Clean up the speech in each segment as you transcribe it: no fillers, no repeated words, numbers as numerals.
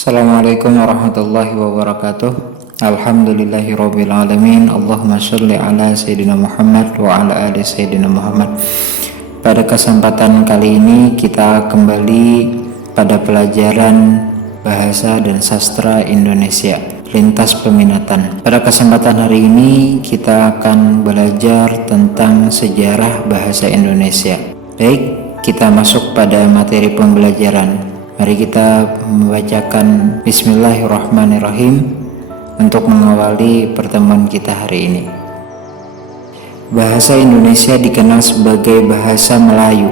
Assalamualaikum warahmatullahi wabarakatuh. Alhamdulillahirabbil alamin. Allahumma shalli ala sayyidina Muhammad wa ala ali sayyidina Muhammad. Pada kesempatan kali ini kita kembali pada pelajaran Bahasa dan Sastra Indonesia lintas peminatan. Pada kesempatan hari ini kita akan belajar tentang sejarah bahasa Indonesia. Baik, kita masuk pada materi pembelajaran. Mari kita membacakan Bismillahirrahmanirrahim untuk mengawali pertemuan kita hari ini. Bahasa Indonesia dikenal sebagai bahasa Melayu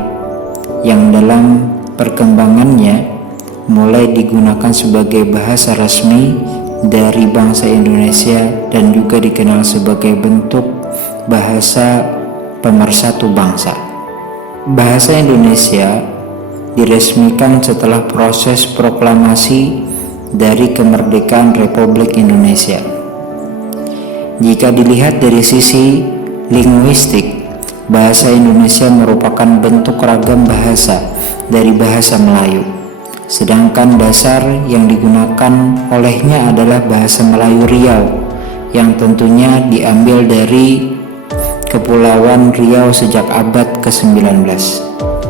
yang dalam perkembangannya mulai digunakan sebagai bahasa resmi dari bangsa Indonesia dan juga dikenal sebagai bentuk bahasa pemersatu bangsa. Bahasa Indonesia diresmikan setelah proses proklamasi dari kemerdekaan Republik Indonesia. Jika dilihat dari sisi linguistik, bahasa Indonesia merupakan bentuk ragam bahasa dari bahasa Melayu. Sedangkan dasar yang digunakan olehnya adalah bahasa Melayu Riau yang tentunya diambil dari Kepulauan Riau sejak abad ke-19.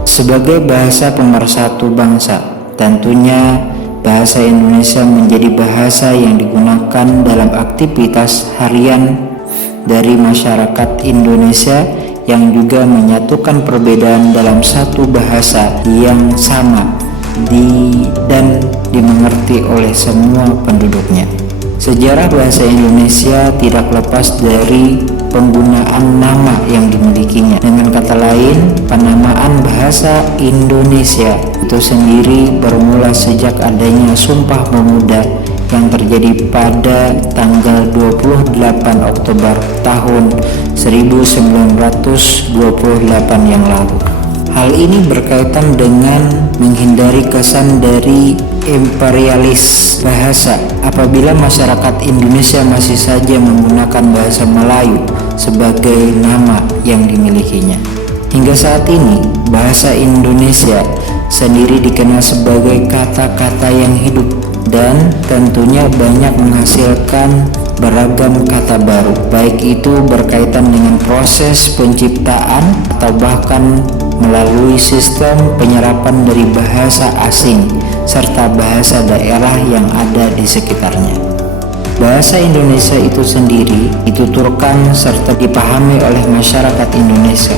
Sebagai bahasa pemersatu bangsa, tentunya bahasa Indonesia menjadi bahasa yang digunakan dalam aktivitas harian dari masyarakat Indonesia yang juga menyatukan perbedaan dalam satu bahasa yang sama dan dimengerti oleh semua penduduknya. Sejarah bahasa Indonesia tidak lepas dari penggunaan nama yang dimilikinya. Dengan kata lain, penamaan bahasa Indonesia itu sendiri bermula sejak adanya Sumpah Pemuda yang terjadi pada tanggal 28 Oktober tahun 1928 yang lalu. Hal ini berkaitan dengan menghindari kesan dari imperialis bahasa apabila masyarakat Indonesia masih saja menggunakan bahasa Melayu sebagai nama yang dimilikinya. Hingga saat ini, bahasa Indonesia sendiri dikenal sebagai kata-kata yang hidup dan tentunya banyak menghasilkan beragam kata baru, baik itu berkaitan dengan proses penciptaan atau bahkan melalui sistem penyerapan dari bahasa asing serta bahasa daerah yang ada di sekitarnya. Bahasa Indonesia itu sendiri dituturkan serta dipahami oleh masyarakat Indonesia.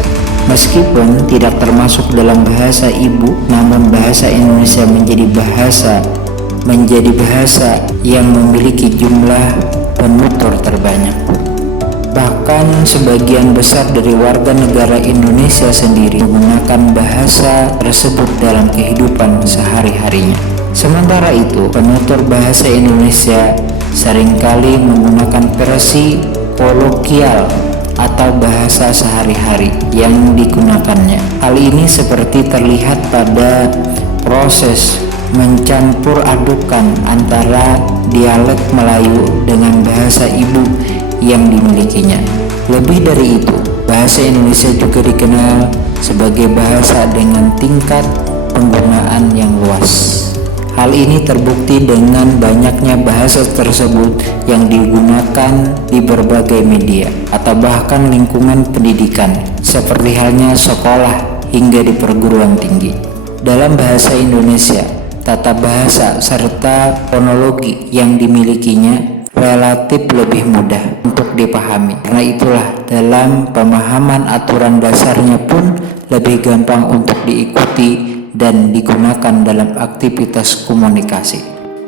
Meskipun tidak termasuk dalam bahasa ibu, namun bahasa Indonesia menjadi bahasa yang memiliki jumlah penutur terbanyak. Bahkan sebagian besar dari warga negara Indonesia sendiri menggunakan bahasa tersebut dalam kehidupan sehari-harinya. Sementara itu, penutur bahasa Indonesia seringkali menggunakan versi kolokial atau bahasa sehari-hari yang digunakannya. Hal ini seperti terlihat pada proses mencampur adukan antara dialek Melayu dengan bahasa ibu yang dimilikinya. Lebih dari itu, bahasa Indonesia juga dikenal sebagai bahasa dengan tingkat penggunaan yang luas. Hal ini terbukti dengan banyaknya bahasa tersebut yang digunakan di berbagai media atau bahkan lingkungan pendidikan, seperti halnya sekolah hingga di perguruan tinggi. Dalam bahasa Indonesia, tata bahasa serta fonologi yang dimilikinya relatif lebih mudah untuk dipahami. Karena itulah dalam pemahaman aturan dasarnya pun lebih gampang untuk diikuti dan digunakan dalam aktivitas komunikasi.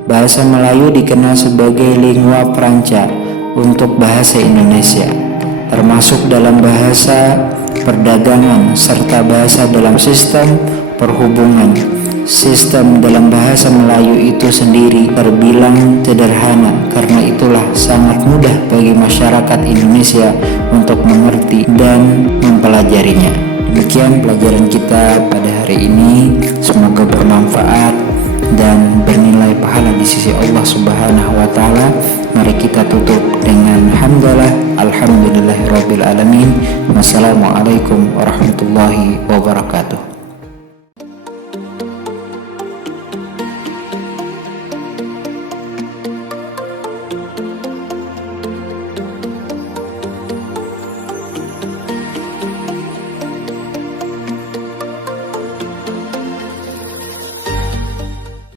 Bahasa Melayu dikenal sebagai lingua franca untuk bahasa Indonesia, termasuk dalam bahasa perdagangan serta bahasa dalam sistem perhubungan. Sistem dalam bahasa Melayu itu sendiri terbilang sederhana, karena itulah sangat mudah bagi masyarakat Indonesia untuk mengerti dan mempelajarinya. Demikian pelajaran kita pada hari ini, semoga bermanfaat dan bernilai pahala di sisi Allah Subhanahu wa Ta'ala. Mari kita tutup dengan hamdalah, alhamdulillahirabbil alamin. Wassalamualaikum warahmatullahi wabarakatuh.